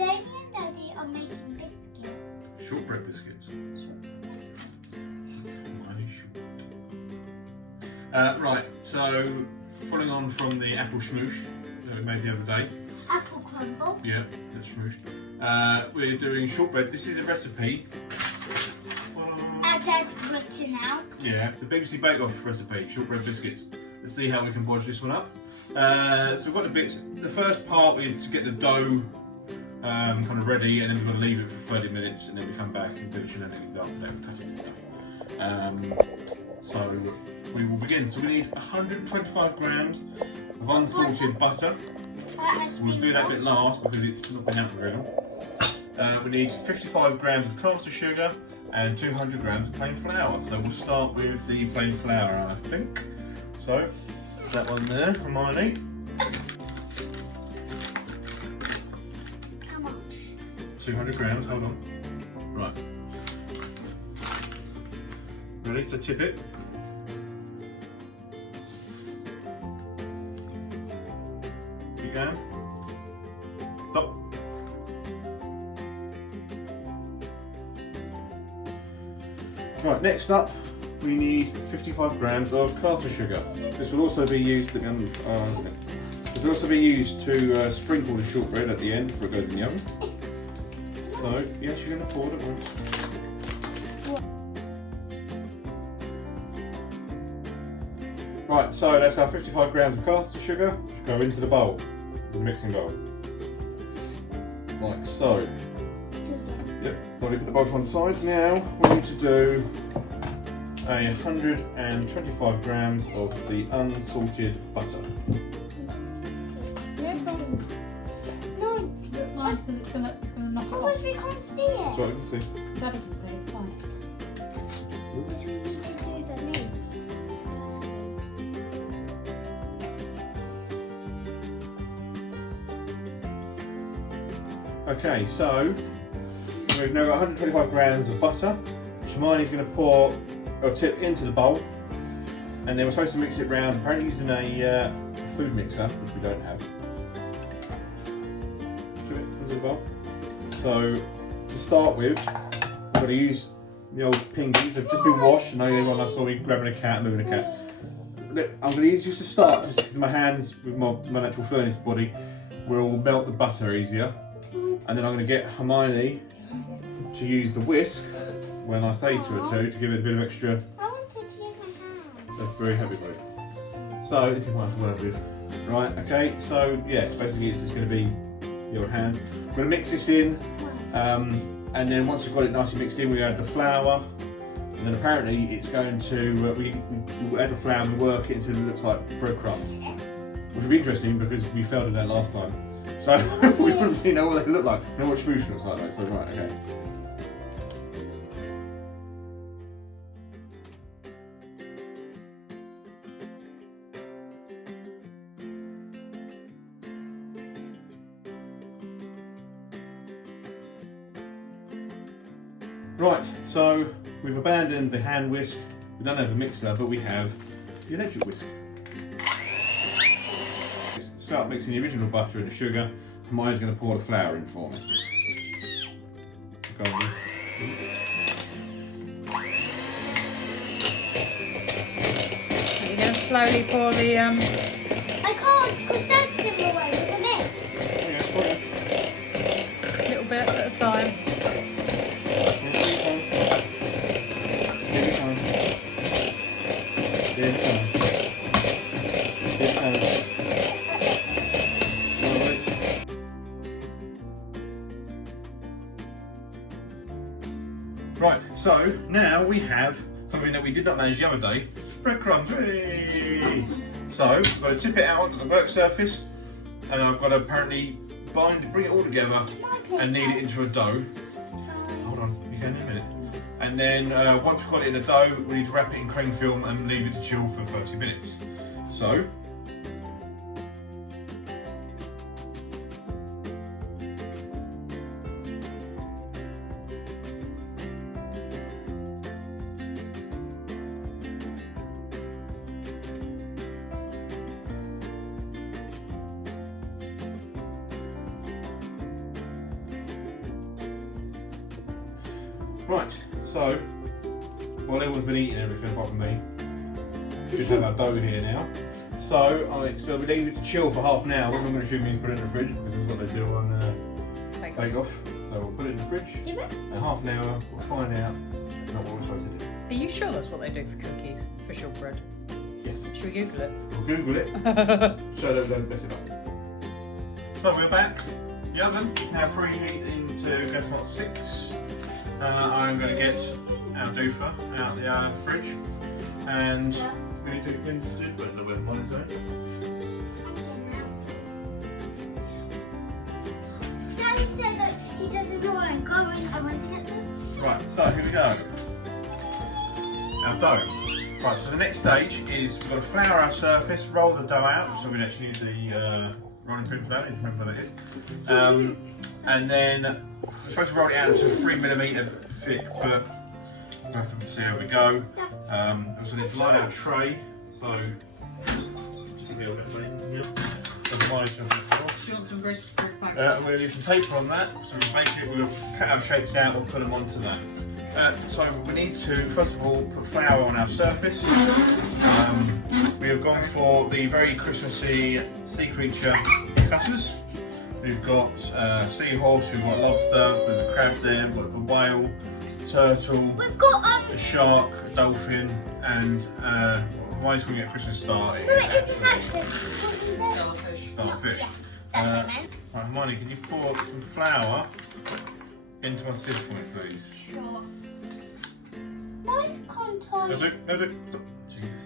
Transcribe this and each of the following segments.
Daddy and Daddy are making biscuits. Shortbread biscuits. Right, so following on from the apple smoosh that we made the other day. Apple crumble. Yeah, that's smoosh. We're doing shortbread. This is a recipe. As Dad's written out. Yeah, it's a BBC Bake Off recipe, shortbread biscuits. Let's see how we can bodge this one up. So we've got the bits. The first part is to get the dough kind of ready, and then we've got to leave it for 30 minutes, and then we come back and do the shenanigans after that with cutting and stuff. So we will begin. So we need 125 grams of unsalted butter. We'll do that bit last because it's not been out very long. We need 55 grams of caster sugar and 200 grams of plain flour. So we'll start with the plain flour, I think. So that one there, Hermione. How much? 200 grams, hold on. Right. Ready to tip it? Keep going. Stop. Right, next up we need 55 grams of caster sugar. This will also be used to sprinkle the shortbread at the end before it goes in the oven. So yes, you're going to pour it once. Right, so that's our 55 grams of caster sugar, which go into the bowl, the mixing bowl. Like so. Yep, got to put the bowl to one side. Now we need to do 125 grams of the unsalted butter. No. Why? Because it's gonna knock it Oh, off. if we can't see it. That's what I can see. Daddy can see, it's fine. What do you need to do that mean? Okay, so we've now got 125 grams of butter, which Hermione's going to pour or tip into the bowl, and then we're supposed to mix it round, apparently using a food mixer, which we don't have. Tip it into the bowl. So to start with, I'm going to use the old pinkies. They've just been washed, and everyone I saw me grabbing a cat and moving a cat. I'm going to use just to start, just because my hands with my natural furnace body will melt the butter easier. And then I'm going to get Hermione to use the whisk when I say to her to give it a bit of extra. I wanted to use my hand. That's very heavy for it. So this is what I have to work with. Right, okay, so yeah, basically it's just going to be your hands. We're going to mix this in, and then once we've got it nicely mixed in, we add the flour. And then apparently it's going to, we add the flour and work it until it looks like breadcrumbs. Which would be interesting because we failed at that last time. So we wouldn't really know what they look like. We know what smoosh looks like though, so right, okay. Right, so we've abandoned the hand whisk. We don't have a mixer, but we have the electric whisk. Start mixing the original butter and the sugar. Hermione's going to pour the flour in for me. Go on, You're going to slowly pour the I can't, because Dad's in the way with the mix. little bit at a time. Right, so now we have something that we did not manage the other day, breadcrumbs. Hey! So I've got to tip it out onto the work surface, and I've got to apparently bring it all together and knead it into a dough. Hold on, you can in a minute. And then once we've got it in a dough, we need to wrap it in cling film and leave it to chill for 30 minutes. So Right, so while everyone's been eating everything apart from me, we should have our dough here now. So it's going to be leave it to chill for half an hour. I'm going to assume you put it in the fridge because that's what they do on Bake Off. So we'll put it in the fridge. And half an hour, we'll find out that's not what we're supposed to do. Are you sure that's what they do for cookies, for shortbread? Yes. Should we Google it? We'll Google it so that we don't mess it up. So we're back. The oven is now preheating to gas mark 6. I'm going to get our doofer out of the fridge and we need to put the wet one is Daddy said that he doesn't know where I'm going. I want to get them. Right, so here we go. Our dough. Right, so the next stage is we've got to flour our surface, roll the dough out, so we can actually use the rolling pin for that, if you remember what it is. And then we're supposed to roll it out to 3mm thick, but we'll have to see how we go. Also need to line our tray, so just give me a little bit of money. Do you want some bread back? And we're going to leave some paper on that, so we make it, we'll cut our shapes out, we'll put them onto that. So we need to, first of all, put flour on our surface. We have gone for the very Christmassy sea creature cutters. We've got seahorse, we've got lobster, there's a crab there, we've got a whale, turtle, We've got a shark, a dolphin, and why is we get Christmas started? No, it isn't actually. Starfish. Starfish. That's what I meant. Right, Hermione, can you pour some flour into my sieve for me, please? Sure. Why can't I? No, jeez.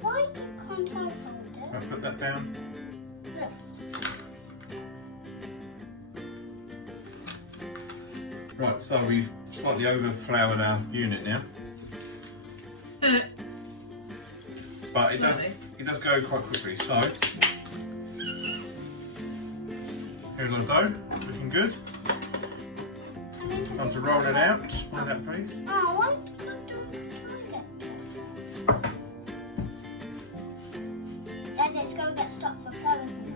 Why can't I hold it? Right, put that down. Yes. Right, so we've slightly over-floured our unit now. But it does go quite quickly, so here's our dough, looking good. Time to roll it out. Roll that, please. Oh, why can't I do it? Dad, let's go get stock for flowers in there.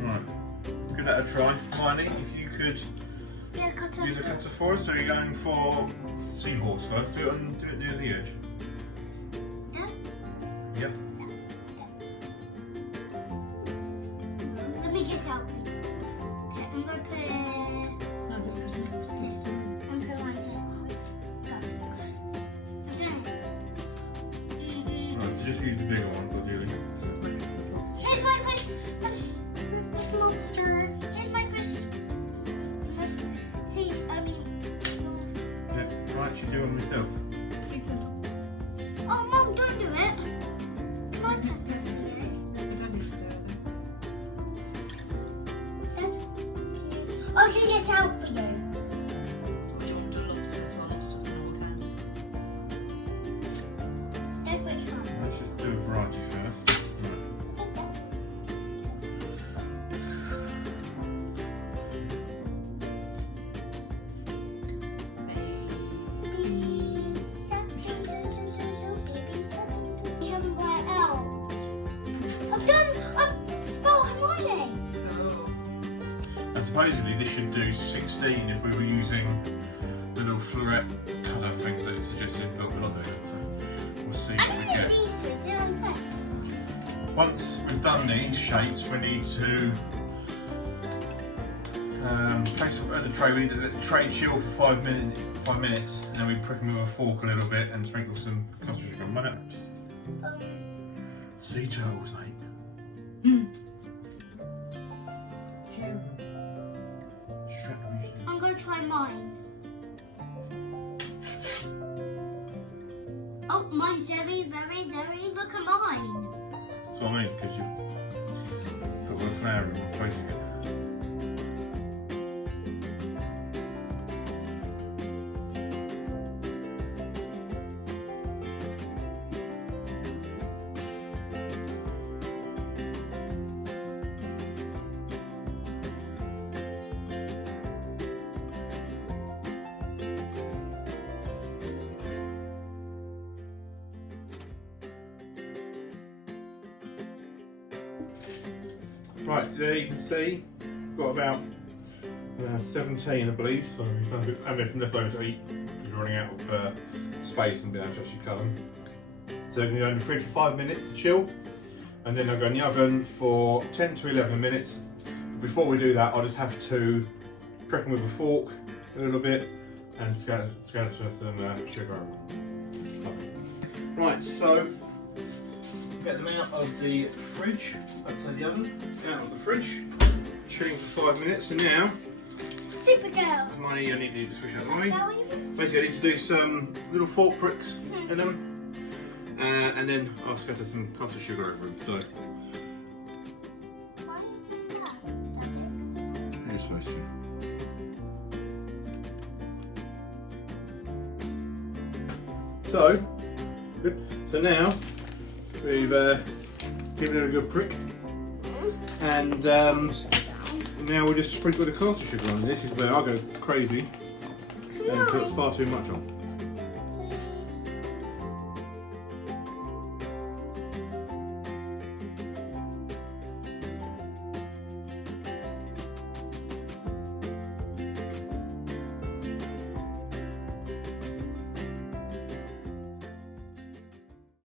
Right, give that a try. Hermione, if you could Yeah, cut off. use a cutter for us. So you're going for seahorse first. Do it near the edge. Dad? Yep. Let me get out, please. Okay, I'm going to put it. I'm going to put one here. Go. I'm doing it. Right, so just use the bigger ones, ideally. Here's my Christmas lobster. Here's my Christmas. See, I mean. Yeah, right, you do them myself. Oh, Mum, don't do it. My present for you. I can get out for you. Dad, which one? Let's just do a variety first. You haven't got it out. I've spelled Hermione. And supposedly this should do 16 if we were using the little floret colour things that it suggested, but we're not doing it. So we'll see I'm what we going to get. these two, is it on there? Once we've done these shapes, we need to place them in the tray. We need to let the tray chill for 5 minutes, and then we prick them with a fork a little bit and sprinkle some custard sugar on that. Sea turtles, mate. I'm going to try mine. Oh, mine's very, very, very. Look at mine. That's what I mean, because you put all the flour in one face again. Right, there you can see, got about 17 I believe, so we've done a bit, and there's some left over to eat because we're running out of space and being able to actually cut them. So we're going to go in the fridge for 5 minutes to chill, and then I'll go in the oven for 10 to 11 minutes. Before we do that, I'll just have to prick them with a fork a little bit and scatter some sugar over them. Right, so get them out of the fridge, outside the oven, out of the fridge, chilling for 5 minutes, and now Supergirl. I need to switch out the way. Basically, I need to do some little fork pricks in them, and then I'll scatter some caster sugar over them. So, Why did you do that? you're supposed to. So, good. So now we've given it a good prick, and now we just sprinkle the caster sugar on. This is where I go crazy and put far too much on.